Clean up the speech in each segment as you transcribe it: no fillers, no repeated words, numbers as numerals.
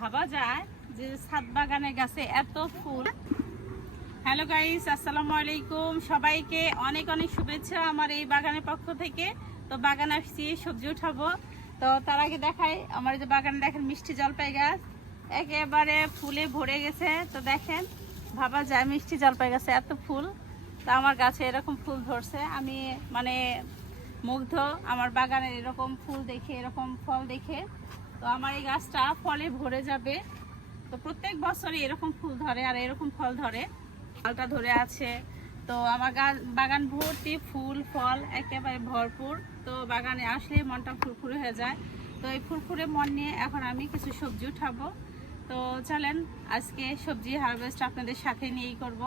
ভাবা যায় যে ছাদ বাগানের গাছে এত ফুল। হ্যালো গাইস, আসসালামু আলাইকুম। সবাইকে অনেক অনেক শুভেচ্ছা আমার এই বাগানের পক্ষ থেকে। তো বাগান আসছি, সবজি উঠাবো। তো তার আগে দেখাই আমার যে বাগানে দেখেন মিষ্টি জলপাই গাছ একেবারে ফুলে ভরে গেছে। তো দেখেন, ভাবা যায় মিষ্টি জলপাই গাছে এত ফুল, তো আমার গাছে এরকম ফুল ধরছে। আমি মানে মুগ্ধ আমার বাগানের এরকম ফুল দেখে, এরকম ফল দেখে। তো আমার এই গাছটা ফলে ভরে যাবে। তো প্রত্যেক বছরই এরকম ফুল ধরে আর এরকম ফল ধরে, ফলটা ধরে আছে। তো আমার বাগান ভর্তি ফুল ফল একেবারে ভরপুর। তো বাগানে আসলে মনটা ফুরফুরে হয়ে যায়। তো এই ফুরফুরে মন নিয়ে এখন আমি কিছু সবজি উঠাবো। তো চলেন আজকে সবজি হারভেস্ট আপনাদের সাথে নিয়েই করব।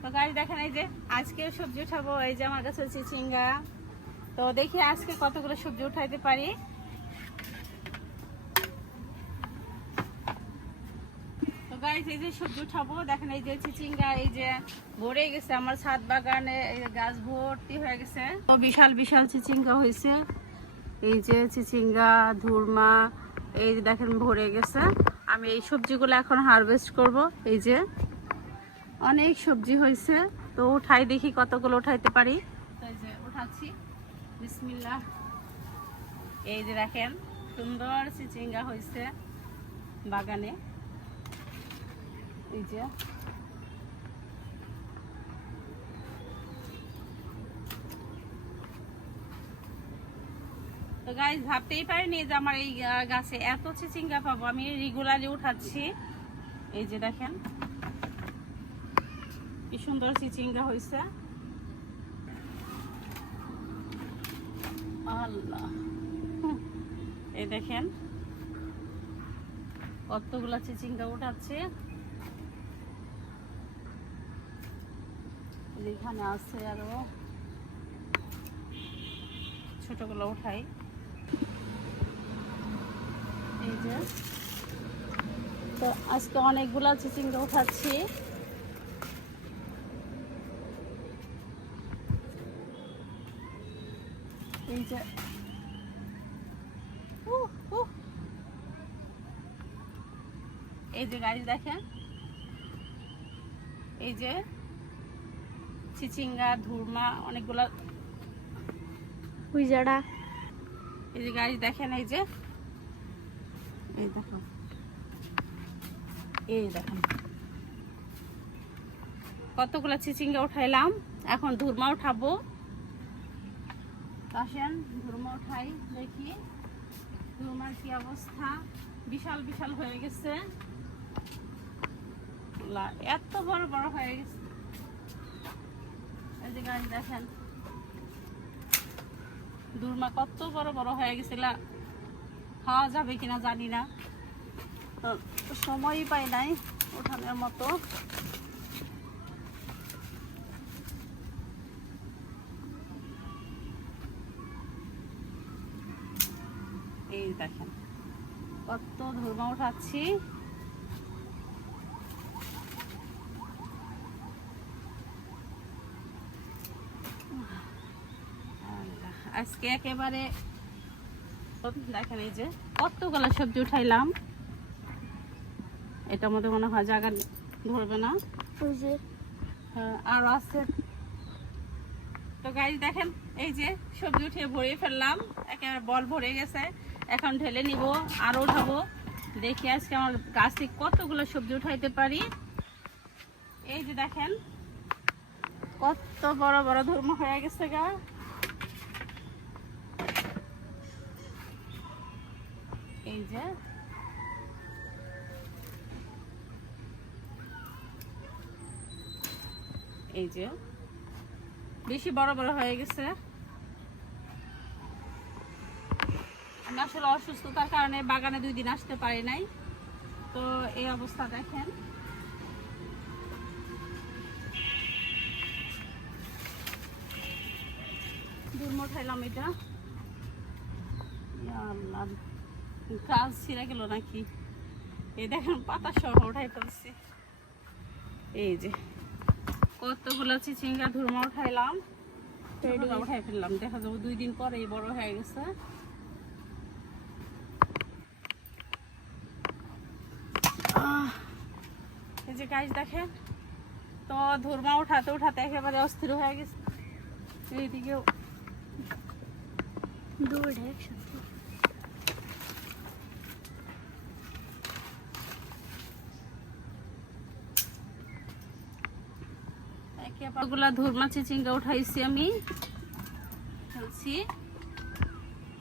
তো গাড়ি দেখেন, এই যে আজকে সবজি উঠাবো। এই যে আমার কাছে চিচিঙ্গা। তো দেখি আজকে কতগুলো সবজি উঠাইতে পারি। তো গাইস, এই যে সবজি উঠাবো দেখেন, এই যে চিচিঙ্গা এই যে ভরে গেছে আমার ছাদ বাগানে, এই গাছ ভর্তি হয়ে গেছে। তো বিশাল বিশাল চিচিঙ্গা হয়েছে। এই যে চিচিঙ্গা ধুরমা এই যে দেখেন ভরে গেছে। আমি এই সবজিগুলো এখন হারভেস্ট করব। এই যে অনেক সবজি হয়েছে, তো উঠাই দেখি কতগুলো উঠাইতে পারি। তো এই যে উঠাচ্ছি, বিসমিল্লাহ। এই যে দেখেন সুন্দর চিচিঙ্গা হয়েছে বাগানে। এই যে তো গাইস, ভাবতেই পারিনি যে আমার এই গাছে এত চিচিঙ্গা পাবো। আমি রেগুলারলি উঠাচ্ছি। এই যে দেখেন কি সুন্দর চিচিঙ্গা হয়েছে। আল্লাহ, এই দেখেন কতগুলা চিচিঙ্গা উঠাচ্ছে। এখানে আছে আরো ছোটগুলো উঠাই। এই যে তো আজকে অনেকগুলা চিচিঙ্গা উঠাচ্ছি। এই যে এই যে গাইস দেখেন, এই যে চিচিঙ্গা ধুরমা অনেকগুলা উইজাড়া। এই যে গাইস দেখেন, এই যে এই দেখো, এই দেখেন কতগুলা চিচিঙ্গা উঠাইলাম। এখন ধুরমা উঠাবো। আসেন ধুরমা উঠাই দেখি ধুরমার কি অবস্থা। বিশাল বিশাল হয়ে গেছে, এত বড় বড় হয়ে গেছে। এই যে গাছ দেখেন ধুরমা কত বড় বড় হয়ে গেছিল। খাওয়া যাবে কিনা জানি না, সময়ই পাই নাই ওঠানোর মতো। এই দেখেন কত ধুরমা উঠাচ্ছি। আজকে একেবারে দেখেন এই যে কতগুলো সবজি উঠাইলাম। এটার মধ্যে মনে হয় জায়গা ধরবে না, আরো আছে। তো গাইস দেখেন, এই যে সবজি উঠিয়ে ভরিয়ে ফেললাম, একেবারে বল ভরে গেছে। এখন ঢেলে নিব, আরো উঠাবো। দেখি আজকে আমার গাছে কতগুলো সবজি উঠাইতে পারি। এই যে দেখেন কত বড় বড় ধর্ম হয়ে গেছে গা। এই যে এই যে বেশি বড় বড় হয়ে গেছে। আমি আসলে অসুস্থতার কারণে বাগানে 2 দিন আসতে পারি নাই। তো এই অবস্থা দেখেন। দূর মোটাইলাম এটা, আল্লাহ গাছ ছিঁড়ে গেল নাকি। এই দেখেন পাতা সহ উঠাই ফেলছি। এই যে কতগুলো চিচিঙ্গা ধুরমা উঠাইলাম, উঠাই ফেললাম। দেখা যাবো 2 দিন পরে বড় হয়ে গেছে। যে গাইস দেখেন, তো ধর্মা উঠাতে উঠাতে একেবারে অস্থির হয়ে গেছে। এইদিকেও দৌড়ে একসাথে। একেবারে ধর্মা চিচিঙ্গা উঠাইছি আমি, ফেলছি।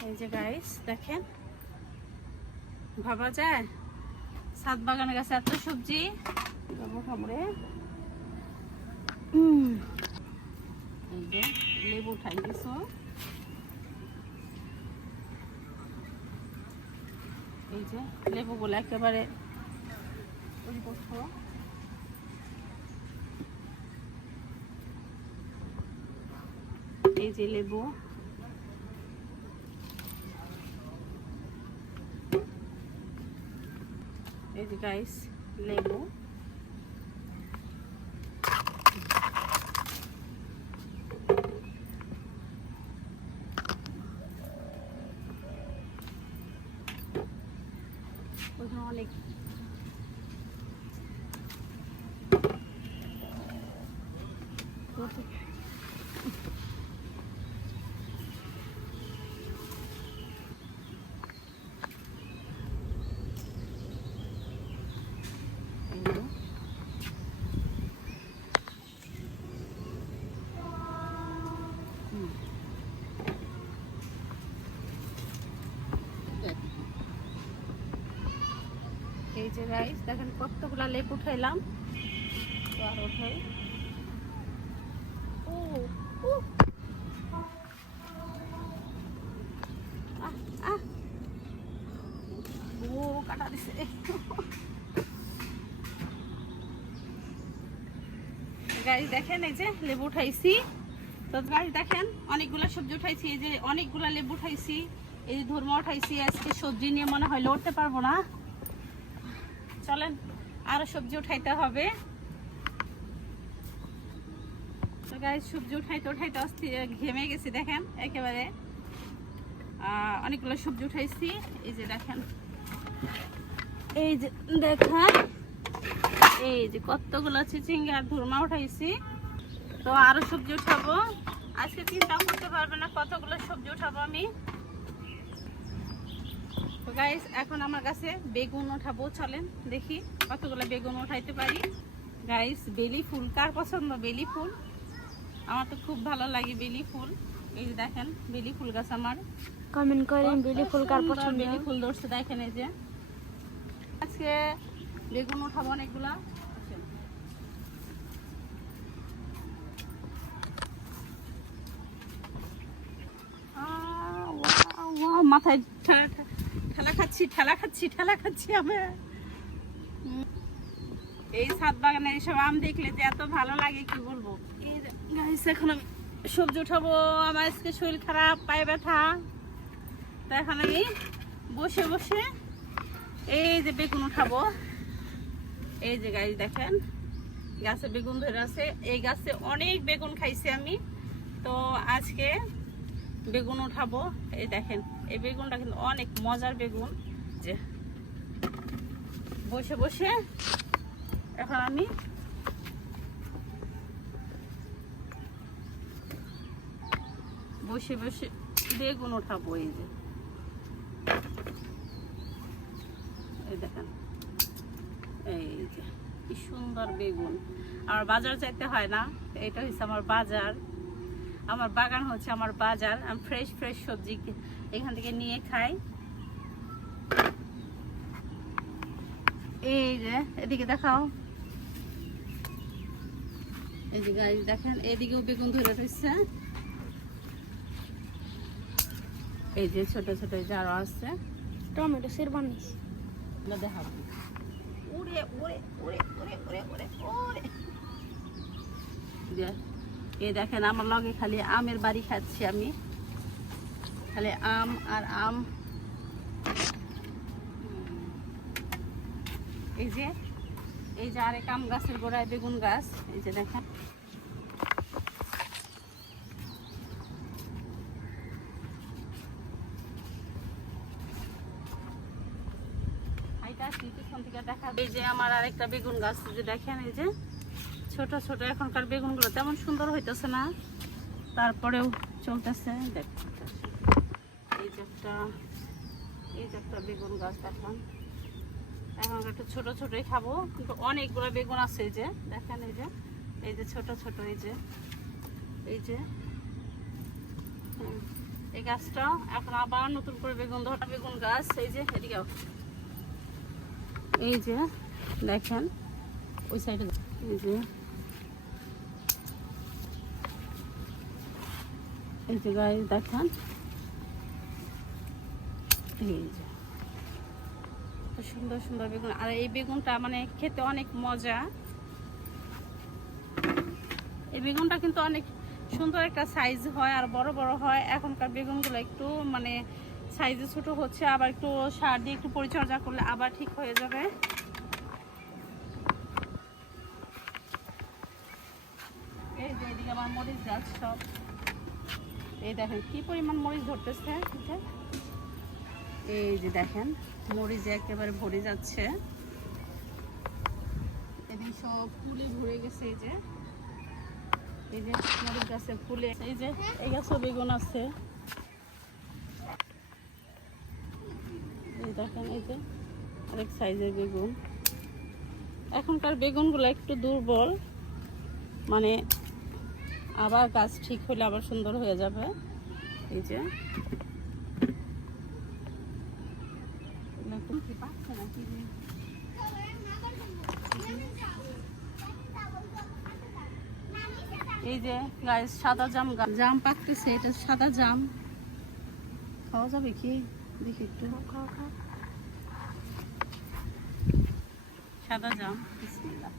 এই যে গাইস দেখেন, ভাবা যায় ছাদ বাগানের কাছে এত সবজি। এই যে লেবু উঠাই দিছো, এই যে লেবুগুলো একেবারে পরিপক্ক। এই যে লেবু, এই যে গাইস লেবু। অনেক এই যে গাইস দেখেন কতগুলা লেবু উঠাইলাম। তো আর উঠাই, ও ও ও কাটা দিছে। গাইস দেখেন এই যে লেবু উঠাইছি। তো গাইস দেখেন অনেকগুলা সবজি উঠাইছি, এই যে অনেকগুলা লেবু উঠাইছি, এই যে ধর্মা উঠাইছি। আজকে সবজি নিয়ে মনে হয় লড়তে পারবো না, চলেন আরো সবজি উঠাইতে হবে। তো গাইস সবজি উঠাইতে উঠাইতে ঘেমে গেছি দেখেন একেবারে। অনেকগুলো সবজি উঠাইছি, এই যে দেখেন, এই যে দেখেন, এই যে কতগুলো চিচিঙ্গা আর ধর্মা উঠাইছি। তো আরো সবজি উঠাবো, আজকে চিন্তা করতে পারবে না কতগুলো সবজি উঠাবো আমি। তো গাইস এখন আমার কাছে বেগুন উঠাবো, চলেন দেখি কতগুলো বেগুন উঠাইতে পারি। গাইস বেলি ফুল কার পছন্দ? বেলি ফুল আমার তো খুব ভালো লাগে বেলি ফুল। এই যে দেখেন বেলি ফুল গাছ আমার, কমেন্ট করেন বেলি ফুল কার পছন্দ। বেলি ফুল ধরছে দেখেন। এই যে আজকে বেগুন উঠাবো অনেকগুলা। মাথায় ঠেলা খাচ্ছি আমি। এই ছাদ বাগানে এইসব আম দেখলে যে এত ভালো লাগে কি বলবো। এখন আমি সবজি উঠাবো, আমার আজকে শরীর খারাপ, পায়ে ব্যথা। তো এখন আমি বসে বসে এই যে বেগুন উঠাবো। এই যে গাছ দেখেন গাছে বেগুন ধরে আছে, এই গাছে অনেক বেগুন খাইছি আমি। তো আজকে বেগুন উঠাবো। এই দেখেন এই বেগুনটা কিন্তু অনেক মজার বেগুন। যে বসে বসে এখন আমি বসে বসে বেগুন উঠাবো। এই যে এই দেখেন, এই যে কি সুন্দর বেগুন। আমার বাজার যাইতে হয় না, এটা হচ্ছে আমার বাজার, আমার বাগান হচ্ছে আমার বাজার। আমি ফ্রেশ ফ্রেশ সবজি এখান থেকে নিয়ে খাই। এই যে এদিকে দেখাও, এই যে গাছ দেখেন এদিকেও বেগুন ধরে রয়েছে। এই যে ছোট ছোট যারা আছে টমেটো সের বানিয়েছি দেখাবো। উড়ে উড়ে উড়ে উড়ে উড়ে উড়ে উড়ে এই দেখেন আমার লগে খালি আমের বাড়ি খাচ্ছি আমি, খালি আম আর আম। এই যে আরেক আম গাছের গোড়ায় বেগুন গাছ, এই যে দেখেন। আসি পিছন থেকে দেখা। এই যে আমার আরেকটা বেগুন গাছ, যে দেখেন এই যে ছোট ছোট, এখনকার বেগুনগুলো তেমন সুন্দর হইতেছে না, তারপরেও চলতেছে। এই যে একটা বেগুন গাছ দেখলাম, এখন একটু ছোট ছোটই খাবো, কিন্তু অনেকগুলো বেগুন আছে। এই যে দেখেন এই যে ছোট ছোট, এই যে এই গাছটা এখন আবার নতুন করে বেগুন ধরা বেগুন গাছ। এই যে এদিকে, এই যে দেখেন ওই সাইডে, এই যে গাছ দেখেন, এই যে সুন্দর সুন্দর বেগুন। আর এই বেগুনটা মানে খেতে অনেক মজা। এই বেগুনটা কিন্তু অনেক সুন্দর একটা সাইজ হয় আর বড় বড় হয়। এখনকার বেগুনগুলো একটু মানে সাইজে ছোট হচ্ছে, আবার একটু সার দিয়ে একটু পরিচর্যা করলে আবার ঠিক হয়ে যাবে। এই যে এদিকে আমার মরিচ গাছ সব, এই দেখেন কি পরিমাণ মরিচ ধরতেছে। এই যে দেখেন মরিচ একেবারে ভরে যাচ্ছে, এদিকে সব ফুলে ভরে গেছে। এই যে মরিচ গাছে ফুলে, এই যে এই গাছও বেগুন আছে। এই দেখেন এই যে আরেক সাইজের বেগুন। এখনকার বেগুনগুলো একটু দুর্বল, মানে আবার গাছ ঠিক হলে আবার সুন্দর হয়ে যাবে। এই যে এই যে গাছ সাদা জাম পাকতেছে, এটা সাদা জাম, খাওয়া যাবে কি দেখি একটু। সাদা জাম, বিসমিল্লাহ।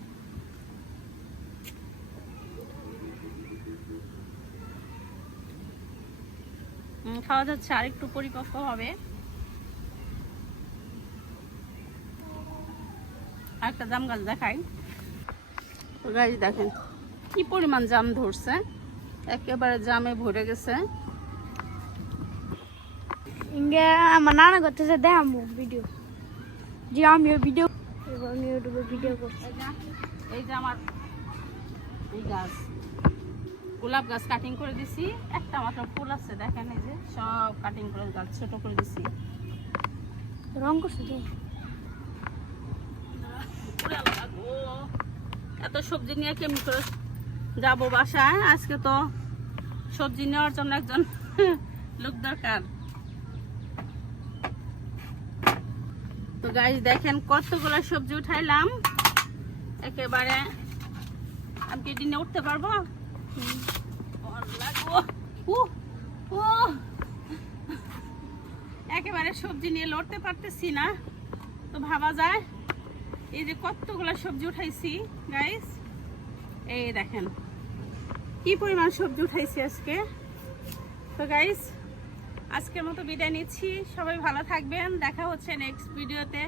খাওয়া যাচ্ছে, আর একটু পরিপক্ক হবে। আরেকটা জাম গাছ দেখাই, গাছ দেখেন কি পরিমাণ জাম ধরছে, একেবারে জামে ভরে গেছে। ইঙ্গে আমার নানা করতেছে দেখাবো ভিডিও, যে আমিও ভিডিও এবং ইউটিউবে ভিডিও করছি। এই যে আমার এই গাছ, গোলাপ গাছ কাটিং করে দিছি, একটা মাত্র ফুল আছে দেখেন। এই যে সব কাটিং করে গাছ ছোট করে দিছি, রং করছে যে। এত সবজি নিয়ে কেমন করে যাবো বাসায়? আজকে তো সবজি নেওয়ার জন্য একজন লোক দরকার। তো গাইস দেখেন কতগুলো সবজি উঠাইলাম, একেবারে আমি কি দিনে উঠতে পারবো? একেবারে সবজি নিয়ে লড়তে পারতেছি না, তো ভাবা যায় এই যে কতগুলো সবজি উঠাইছি গাইস। এই দেখেন কি পরিমাণ সবজি উঠাইছি আজকে। তো গাইস আজকের মতো বিদায় নিচ্ছি, সবাই ভালো থাকবেন, দেখা হচ্ছে নেক্সট ভিডিওতে।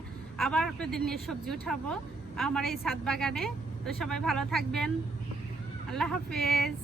আবার আপনাদের নিয়ে সবজি উঠাবো আমার এই ছাদ বাগানে। তো সবাই ভালো থাকবেন, আল্লাহ হাফেজ।